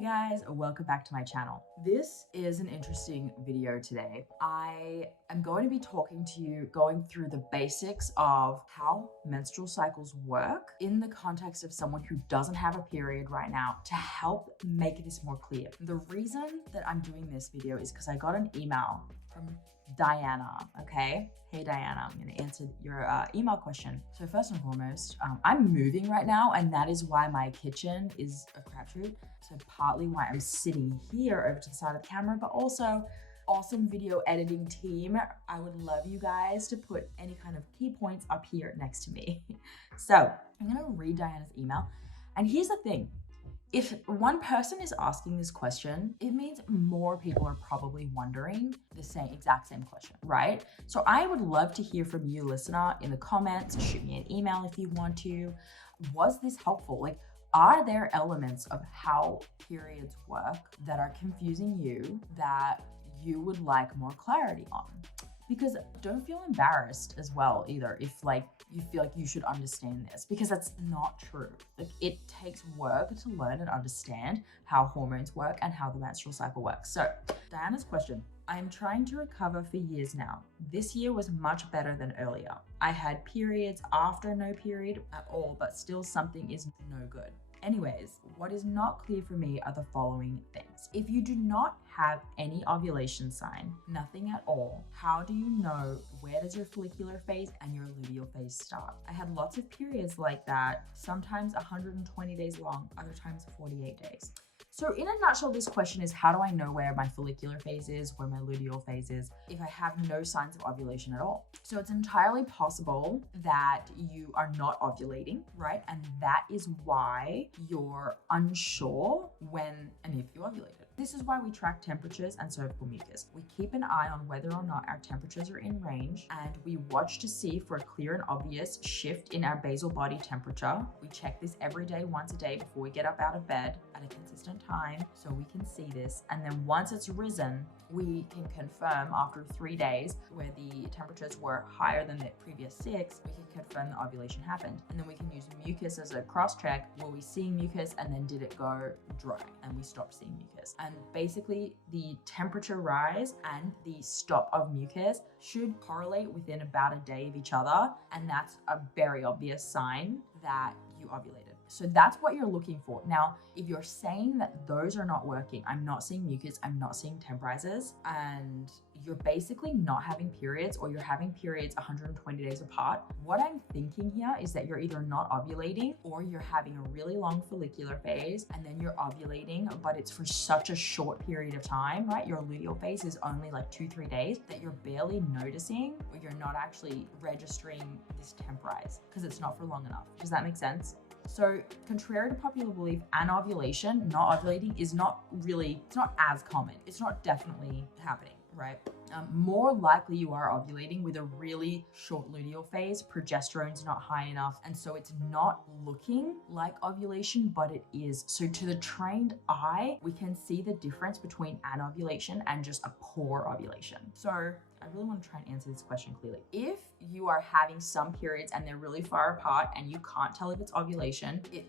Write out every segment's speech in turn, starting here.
Hey guys, welcome back to my channel. This is an interesting video today. I am going to be talking to you, going through the basics of how menstrual cycles work in the context of someone who doesn't have a period right now to help make this more clear. The reason that I'm doing this video is because I got an email from Diana, okay? Hey Diana, I'm gonna answer your email question. So first and foremost, I'm moving right now, and that is why my kitchen is a crapshoot. So partly why I'm sitting here over to the side of the camera, but also awesome video editing team. I would love you guys to put any kind of key points up here next to me. So I'm gonna read Diana's email. And here's the thing. If one person is asking this question, it means more people are probably wondering the exact same question, right? So I would love to hear from you, listener, in the comments. Shoot me an email if you want to. Was this helpful? Like, are there elements of how periods work that are confusing you that you would like more clarity on? Because don't feel embarrassed as well either if you feel like you should understand this, because that's not true. Like, it takes work to learn and understand how hormones work and how the menstrual cycle works. So Diana's question: I'm trying to recover for years now. This year was much better than earlier. I had periods after no period at all, but still something is no good. Anyways, what is not clear for me are the following things. If you do not have any ovulation sign, nothing at all, how do you know where does your follicular phase and your luteal phase start? I had lots of periods like that, sometimes 120 days long, other times 48 days. So in a nutshell, this question is, how do I know where my follicular phase is, where my luteal phase is, if I have no signs of ovulation at all? So it's entirely possible that you are not ovulating, right? And that is why you're unsure when and if you ovulated. This is why we track temperatures and cervical mucus. We keep an eye on whether or not our temperatures are in range, and we watch to see for a clear and obvious shift in our basal body temperature. We check this every day, once a day, before we get up out of bed at a consistent time, so we can see this. And then once it's risen, we can confirm after 3 days where the temperatures were higher than the previous 6, we can confirm the ovulation happened. And then we can use mucus as a cross check. Were we seeing mucus, and then did it go dry and we stopped seeing mucus? And basically the temperature rise and the stop of mucus should correlate within about a day of each other. And that's a very obvious sign that you ovulated. So that's what you're looking for. Now, if you're saying that those are not working, I'm not seeing mucus, I'm not seeing temp rises, and you're basically not having periods, or you're having periods 120 days apart, what I'm thinking here is that you're either not ovulating, or you're having a really long follicular phase and then you're ovulating, but it's for such a short period of time, right? Your luteal phase is only like 2-3 days that you're barely noticing, or you're not actually registering this temp rise because it's not for long enough. Does that make sense? So contrary to popular belief, anovulation, not ovulating, is not really, it's not as common. It's not definitely happening, right? More likely you are ovulating with a really short luteal phase, progesterone's not high enough, and so it's not looking like ovulation, but it is. So to the trained eye, we can see the difference between anovulation and just a poor ovulation. So I really want to try and answer this question clearly. If you are having some periods and they're really far apart and you can't tell if it's ovulation, it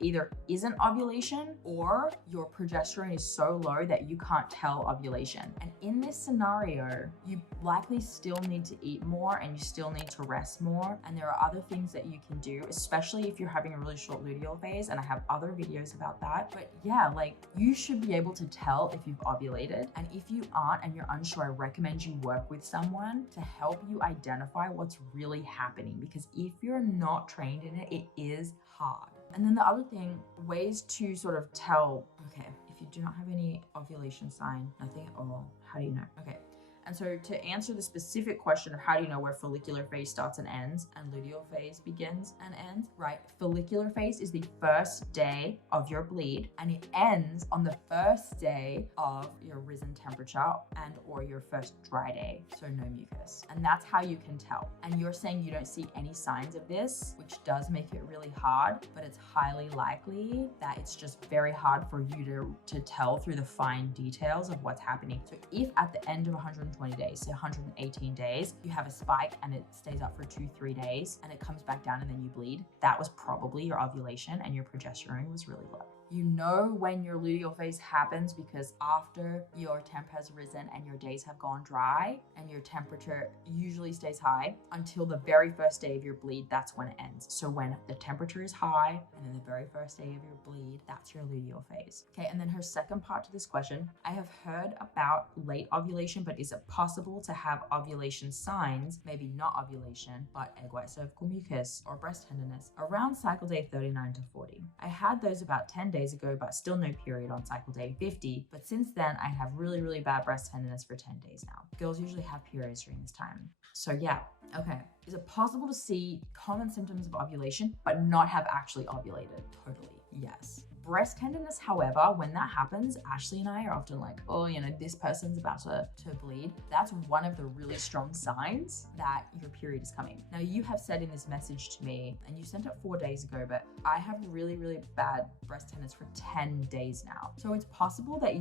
either isn't ovulation, or your progesterone is so low that you can't tell ovulation. And in this scenario, you likely still need to eat more and you still need to rest more. And there are other things that you can do, especially if you're having a really short luteal phase, and I have other videos about that. But yeah, like, you should be able to tell if you've ovulated. And if you aren't and you're unsure, I recommend you work with someone to help you identify what's really happening, because if you're not trained in it, it is hard. And then the other thing, ways to sort of tell, okay, if you do not have any ovulation sign, nothing at all, how do you know? Okay. And so to answer the specific question of how do you know where follicular phase starts and ends and luteal phase begins and ends, right? Follicular phase is the first day of your bleed, and it ends on the first day of your risen temperature and or your first dry day, so no mucus. And that's how you can tell. And you're saying you don't see any signs of this, which does make it really hard, but it's highly likely that it's just very hard for you to tell through the fine details of what's happening. So if at the end of 120 days, say 118 days, you have a spike and it stays up for 2-3 days and it comes back down and then you bleed, that was probably your ovulation and your progesterone was really low. You know when your luteal phase happens because after your temp has risen and your days have gone dry and your temperature usually stays high until the very first day of your bleed, that's when it ends. So when the temperature is high and then the very first day of your bleed, that's your luteal phase. Okay, and then her second part to this question, I have heard about late ovulation, but is it possible to have ovulation signs, maybe not ovulation, but egg white cervical mucus or breast tenderness around cycle day 39 to 40? I had those about 10 days ago, but still no period on cycle day 50. But since then, I have really, really bad breast tenderness for 10 days now. Girls usually have periods during this time. So yeah, okay. Is it possible to see common symptoms of ovulation, but not have actually ovulated? Totally, yes. Breast tenderness, however, when that happens, Ashley and I are often like, oh, you know, this person's about to bleed. That's one of the really strong signs that your period is coming. Now, you have said in this message to me, and you sent it 4 days ago, but I have really, really bad breast tenderness for 10 days now. So it's possible that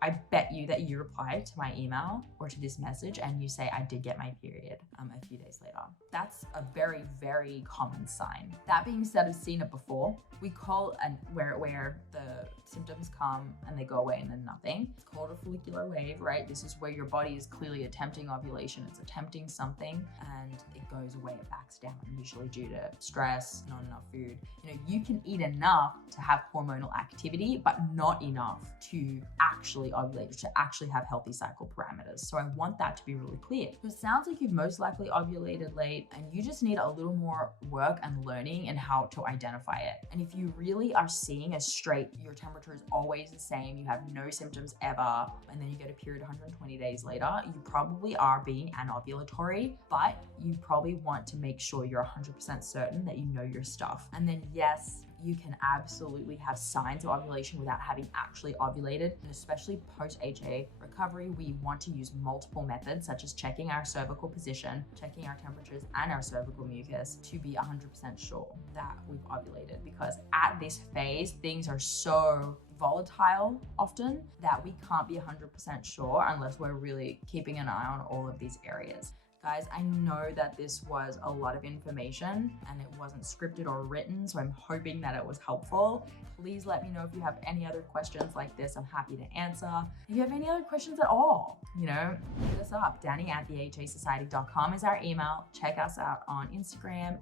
I bet you that you reply to my email or to this message and you say, I did get my period a few days later. That's a very, very common sign. That being said, I've seen it before. We call where the symptoms come and they go away and then nothing. It's called a follicular wave, right? This is where your body is clearly attempting ovulation. It's attempting something and it goes away, it backs down, usually due to stress, not enough food. You know, you can eat enough to have hormonal activity, but not enough to actually ovulate, to actually have healthy cycle parameters. So I want that to be really clear. So it sounds like you've most likely ovulated late and you just need a little more work and learning in how to identify it. And if you really are seeing a straight, your temperature is always the same, you have no symptoms ever, and then you get a period 120 days later, you probably are being anovulatory, but you probably want to make sure you're 100% certain that you know your stuff. And then yes, you can absolutely have signs of ovulation without having actually ovulated. And especially post-HA recovery, we want to use multiple methods such as checking our cervical position, checking our temperatures and our cervical mucus to be 100% sure that we've ovulated, because at this phase, things are so volatile often that we can't be 100% sure unless we're really keeping an eye on all of these areas. Guys, I know that this was a lot of information and it wasn't scripted or written, so I'm hoping that it was helpful. Please let me know if you have any other questions like this. I'm happy to answer. If you have any other questions at all, you know, hit us up. Danny@thehasociety.com is our email. Check us out on Instagram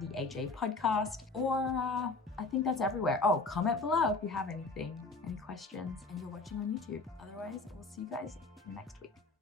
@the HA podcast, or I think that's everywhere. Oh, comment below if you have any questions and you're watching on YouTube. Otherwise, we'll see you guys next week.